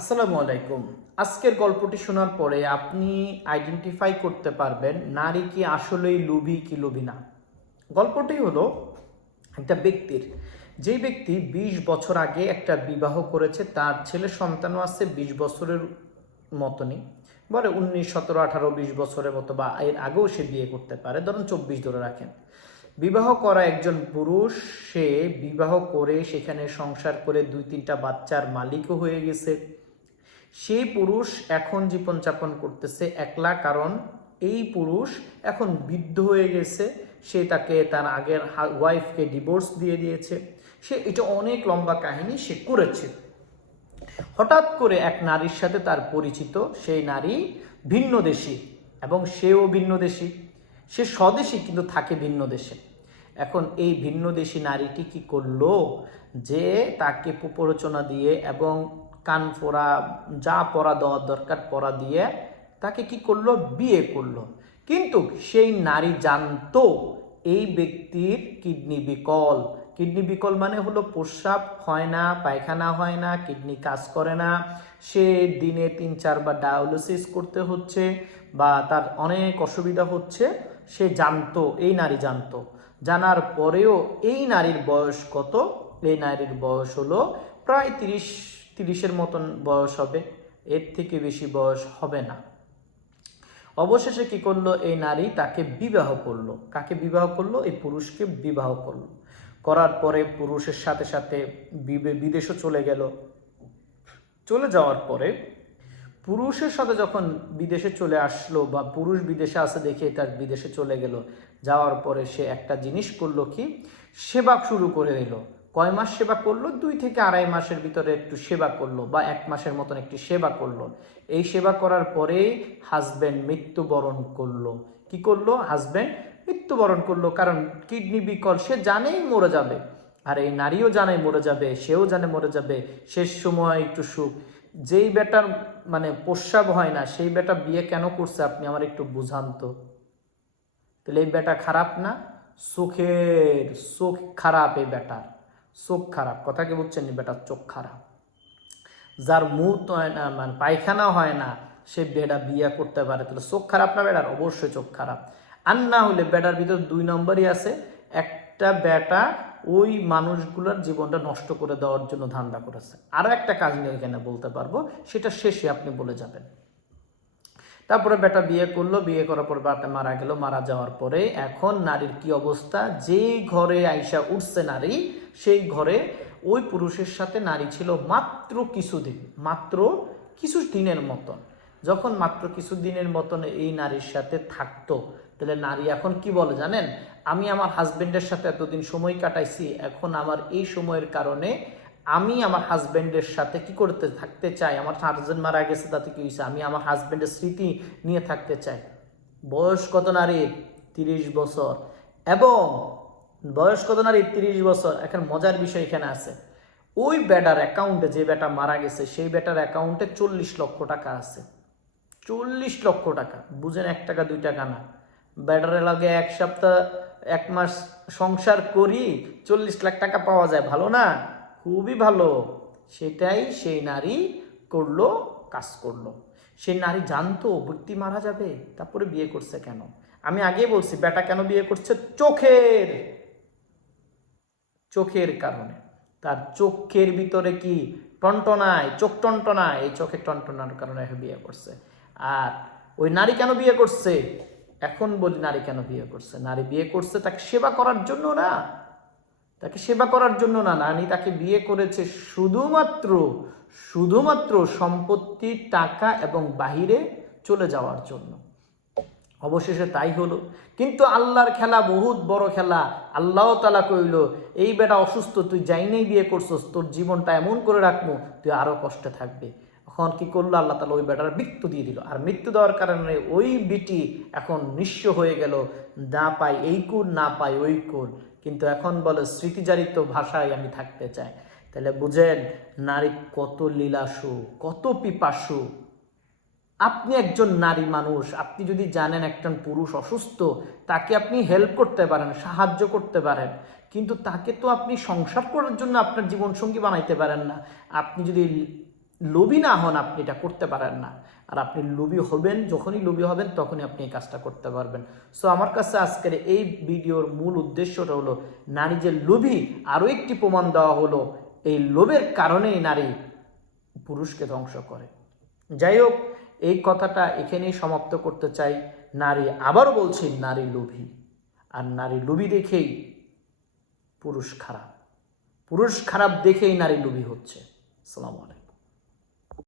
আসসালামু আলাইকুম। আজকের গল্পটি শোনার পরে আপনি আইডেন্টিফাই করতে পারবেন নারী কি আসলেই লোভী কি লোভী না। গল্পটি হলো একটা ব্যক্তির। যেই ব্যক্তি ২০ বছর আগে একটা বিবাহ করেছে, তার ছেলে সন্তানও আছে ২০ বছরের মতনই। বলে উনিশ, সতেরো, আঠারো, বিশ বছরের মতো বা এর আগেও সে বিয়ে করতে পারে, ধরুন চব্বিশ ধরে রাখেন। বিবাহ করা একজন পুরুষ, সে বিবাহ করে সেখানে সংসার করে দুই তিনটা বাচ্চার মালিকও হয়ে গেছে। সেই পুরুষ এখন জীবনযাপন করতেছে একলা, কারণ এই পুরুষ এখন বৃদ্ধ হয়ে গেছে। সে তাকে তার আগের ওয়াইফকে ডিভোর্স দিয়ে দিয়েছে। সে, এটা অনেক লম্বা কাহিনী সে করেছে। হঠাৎ করে এক নারীর সাথে তার পরিচিত, সেই নারী ভিন্ন দেশী এবং সেও ভিন্ন দেশী সে স্বদেশী কিন্তু থাকে ভিন্ন দেশে। এখন এই ভিন্ন দেশী নারীটি কি করল যে তাকে প্ররোচনা দিয়ে এবং কান পরা, যা পরা দেওয়ার দরকার পরা দিয়ে তাকে কি করল? বিয়ে করল। কিন্তু সেই নারী জানতো এই ব্যক্তির কিডনি বিকল। কিডনি বিকল মানে হলো প্রস্রাব হয় না, পায়খানা হয় না, কিডনি কাজ করে না। সে দিনে তিন চারবার ডায়ালিসিস করতে হচ্ছে বা তার অনেক অসুবিধা হচ্ছে, সে জানতো, এই নারী জানতো। জানার পরেও এই নারীর বয়স কত? এই নারীর বয়স হলো প্রায় তিরিশ তিরিশের মতন বয়স হবে, এর থেকে বেশি বয়স হবে না। অবশেষে কি করল? এই নারী তাকে বিবাহ করল। কাকে বিবাহ করল? এই পুরুষকে বিবাহ করল। করার পরে পুরুষের সাথে সাথে বিদেশও চলে গেল। চলে যাওয়ার পরে পুরুষের সাথে যখন বিদেশে চলে আসলো বা পুরুষ বিদেশে আসে দেখে তার বিদেশে চলে গেল, যাওয়ার পরে সে একটা জিনিস করল কি? সেবা শুরু করে দিল। কয় মাস সেবা করল? দুই থেকে আড়াই মাসের ভিতরে একটু সেবা করল বা এক মাসের মতন একটি সেবা করল। এই সেবা করার পরে হাজব্যান্ড মৃত্যুবরণ করল। কি করল? হাজব্যান্ড মৃত্যুবরণ করল কারণ কিডনি বিকল, সে জানেই মরে যাবে। আর এই নারীও জানে মরে যাবে, সেও জানে মরে যাবে, শেষ সময় একটু সুখ। যেই বেটার মানে প্রস্রাব হয় না, সেই বেটা বিয়ে কেন করছে আপনি আমার একটু বুঝান তো। তাহলে এই বেটা খারাপ না? সুখের, সুখ খারাপ এই বেটার। চোখ খারাপ। কথা কি বুঝছেন বেটার চোখ খারাপ। যার মুখ হয় না মানে পায়খানা হয় না, সে বেটা বিয়ে করতে পারে। তাহলে চোখ খারাপ না বেটার? অবশ্যই চোখ খারাপ। আর না হলে বেটার ভিতর দুই নম্বরই আছে, একটা বেটা ওই মানুষগুলোর জীবনটা নষ্ট করে দেওয়ার জন্য ধান্দা করেছে। আরও একটা কাজ নিয়ে এখানে বলতে পারব, সেটা শেষে আপনি বলে যাবেন। তারপরে বেটা বিয়ে করল, বিয়ে করার পর বাটা মারা গেল। মারা যাওয়ার পরে এখন নারীর কি অবস্থা? যেই ঘরে আইসা উঠছে নারী, সেই ঘরে ওই পুরুষের সাথে নারী ছিল মাত্র কিছুদিন, মাত্র কিছু দিনের মতন। যখন মাত্র কিছু দিনের মতন এই নারীর সাথে থাকতো, তাহলে নারী এখন কি বলে জানেন? আমি আমার হাজবেন্ডের সাথে এতদিন সময় কাটাইছি, এখন আমার এই সময়ের কারণে আমি আমার হাজবেন্ডের সাথে কি করতে, থাকতে চাই? আমার হাজবেন্ড মারা গেছে, তাতে কি হয়েছে? আমি আমার হাজবেন্ডের স্মৃতি নিয়ে থাকতে চাই। বয়স কত নারীর তিরিশ বছর। এবং বয়স কত নারীর তিরিশ বছর। এখন মজার বিষয় এখানে আছে। ওই বেটার অ্যাকাউন্টে যে বেটা মারা গেছে, সেই বেটার অ্যাকাউন্টে চল্লিশ লক্ষ টাকা আছে। চল্লিশ লক্ষ টাকা। বুঝেন এক টাকা, দুই টাকা না। ব্যাটারের লাগে এক সপ্তাহ, এক মাস সংসার করি, চল্লিশ লাখ টাকা পাওয়া যায়। ভালো না? খুবই ভালো। সেটাই সেই নারী করল, কাজ করল। সেই নারী জানতো ব্যক্তি মারা যাবে, তারপরে বিয়ে করছে কেন? আমি আগে বলছি, বেটা কেন বিয়ে করছে? চোখের চোখের কারণে। তার চোখের ভিতরে কি টনটনায়, চোখ টনটনায়, এই চোখের টনটনার কারণে বিয়ে করছে। আর ওই নারী কেন বিয়ে করছে? এখন বলি, নারী কেন বিয়ে করছে? নারী বিয়ে করছে তাকে সেবা করার জন্য না। তাকে সেবা করার জন্য না নারী তাকে বিয়ে করেছে শুধুমাত্র শুধুমাত্র সম্পত্তি, টাকা এবং বাহিরে চলে যাওয়ার জন্য। অবশেষে তাই হলো। কিন্তু আল্লাহর খেলা বহুত বড় খেলা। আল্লাহ তালা কইল, এই বেটা অসুস্থ, তুই যাইনেই বিয়ে করছস, তোর জীবনটা এমন করে রাখব তুই আরও কষ্টে থাকবে। এখন কি করল? আল্লাহ তালা ওই বেটার মৃত্যু দিয়ে দিল। আর মৃত্যু দেওয়ার কারণে ওই বিটি এখন নিঃস্ব হয়ে গেল। না পাই এই কুল, না পাই ওই কুল। কিন্তু এখন বলে স্মৃতিজারিত ভাষায় আমি থাকতে চাই। তাহলে বুঝেন, নারী কত লীলাসু, কত পিপাসু। আপনি একজন নারী মানুষ, আপনি যদি জানেন একজন পুরুষ অসুস্থ, তাকে আপনি হেল্প করতে পারেন, সাহায্য করতে পারেন। কিন্তু তাকে তো আপনি সংসার করার জন্য আপনার জীবনসঙ্গী বানাইতে পারেন না। আপনি যদি লোভী না হন আপনি, এটা করতে পারেন না। আর আপনি লোভী হবেন, যখনই লোভী হবেন, তখনই আপনি এই কাজটা করতে পারবেন। সো আমার কাছে আজকের এই ভিডিওর মূল উদ্দেশ্যটা হলো, নারী যে লোভী, আরও একটি প্রমাণ দেওয়া হলো, এই লোভের কারণেই নারী পুরুষকে ধ্বংস করে। যাই হোক, এই কথাটা এখানেই সমাপ্ত করতে চাই। নারী আবারও বলছি, নারী লোভী। আর নারী লোভী দেখেই পুরুষ খারাপ। পুরুষ খারাপ দেখেই নারী লোভী হচ্ছে। সালাম আলাইকুম।